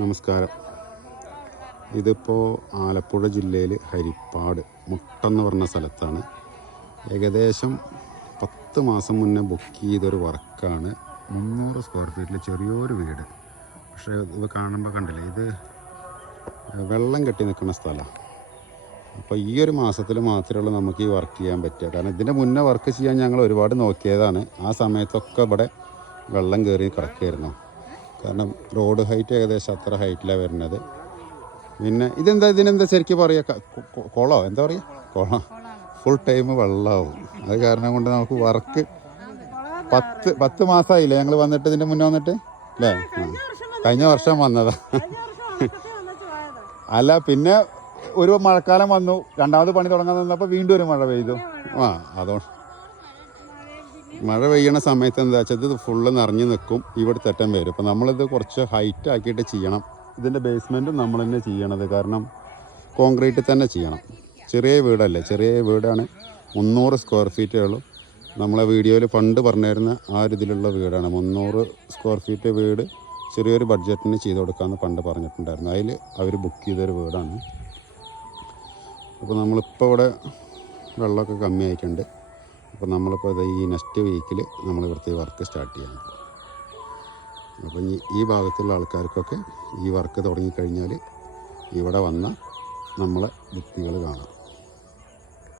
നമസ്കാരം. ഇതിപ്പോൾ ആലപ്പുഴ ജില്ലയിൽ ഹരിപ്പാട് മുട്ടെന്ന് പറഞ്ഞ സ്ഥലത്താണ്. ഏകദേശം 10 മാസം മുന്നേ ബുക്ക് ചെയ്തൊരു വർക്കാണ്. 300 സ്ക്വയർ ഫീറ്റിൽ ചെറിയൊരു വീട്. പക്ഷേ ഇത് കാണുമ്പോൾ കണ്ടില്ലേ, ഇത് വെള്ളം കെട്ടി നിൽക്കുന്ന സ്ഥലമാണ്. അപ്പോൾ ഈ ഒരു മാസത്തിൽ മാത്രമേ നമുക്ക് ഈ വർക്ക് ചെയ്യാൻ പറ്റുക. കാരണം ഇതിൻ്റെ മുന്നേ വർക്ക് ചെയ്യാൻ ഞങ്ങൾ ഒരുപാട് നോക്കിയതാണ്. ആ സമയത്തൊക്കെ ഇവിടെ വെള്ളം കയറി കിടക്കുകയായിരുന്നു. കാരണം റോഡ് ഹൈറ്റ് ഏകദേശം അത്ര ഹൈറ്റിലാണ് വരുന്നത്. പിന്നെ ഇതിനെന്താ ശരിക്കും പറയുക, കുളമോ എന്താ പറയുക, കുളം ഫുൾ ടൈം വെള്ളമാവും. അത് കാരണം കൊണ്ട് നമുക്ക് വർക്ക് 10 മാസമായില്ലേ ഞങ്ങൾ വന്നിട്ട്, ഇതിൻ്റെ മുന്നേ വന്നിട്ട് അല്ലേ? കഴിഞ്ഞ വർഷം വന്നതാ. അല്ല, പിന്നെ ഒരു മഴക്കാലം വന്നു, രണ്ടാമത് പണി തുടങ്ങാൻ നിന്നപ്പോൾ വീണ്ടും ഒരു മഴ പെയ്തു. അതുകൊണ്ട് മഴ പെയ്യണ സമയത്ത് എന്താ വെച്ചാൽ ഇത് ഫുള്ള് നിറഞ്ഞു നിൽക്കും, ഇവിടെ തെറ്റം വരും. അപ്പോൾ നമ്മളിത് കുറച്ച് ഹൈറ്റ് ആക്കിയിട്ട് ചെയ്യണം. ഇതിൻ്റെ ബേസ്മെൻറ്റും നമ്മൾ തന്നെ ചെയ്യണത്. കാരണം കോൺക്രീറ്റ് തന്നെ ചെയ്യണം. ചെറിയ വീടല്ലേ, ചെറിയ വീടാണ്. 300 സ്ക്വയർ ഫീറ്റേ ഉള്ളൂ. നമ്മളെ വീഡിയോയിൽ പണ്ട് പറഞ്ഞിരുന്ന ആ ഒരു ഇതിലുള്ള വീടാണ്. 300 സ്ക്വയർ ഫീറ്റ് വീട് ചെറിയൊരു ബഡ്ജറ്റിന് ചെയ്ത് കൊടുക്കാമെന്ന് പണ്ട് പറഞ്ഞിട്ടുണ്ടായിരുന്നു. അതിൽ അവർ ബുക്ക് ചെയ്തൊരു വീടാണ്. അപ്പോൾ നമ്മളിപ്പോൾ ഇവിടെ വെള്ളമൊക്കെ കമ്മിയായിട്ടുണ്ട്. അപ്പോൾ നമ്മളിപ്പോൾ ഈ നെക്സ്റ്റ് വീക്കിൽ നമ്മൾ ഇവിടുത്തെ വർക്ക് സ്റ്റാർട്ട് ചെയ്യാൻ പോകും. അപ്പം ഈ ഭാഗത്തുള്ള ആൾക്കാർക്കൊക്കെ ഈ വർക്ക് തുടങ്ങിക്കഴിഞ്ഞാൽ ഇവിടെ വന്ന നമ്മളെ ഭിത്തികൾ കാണാം.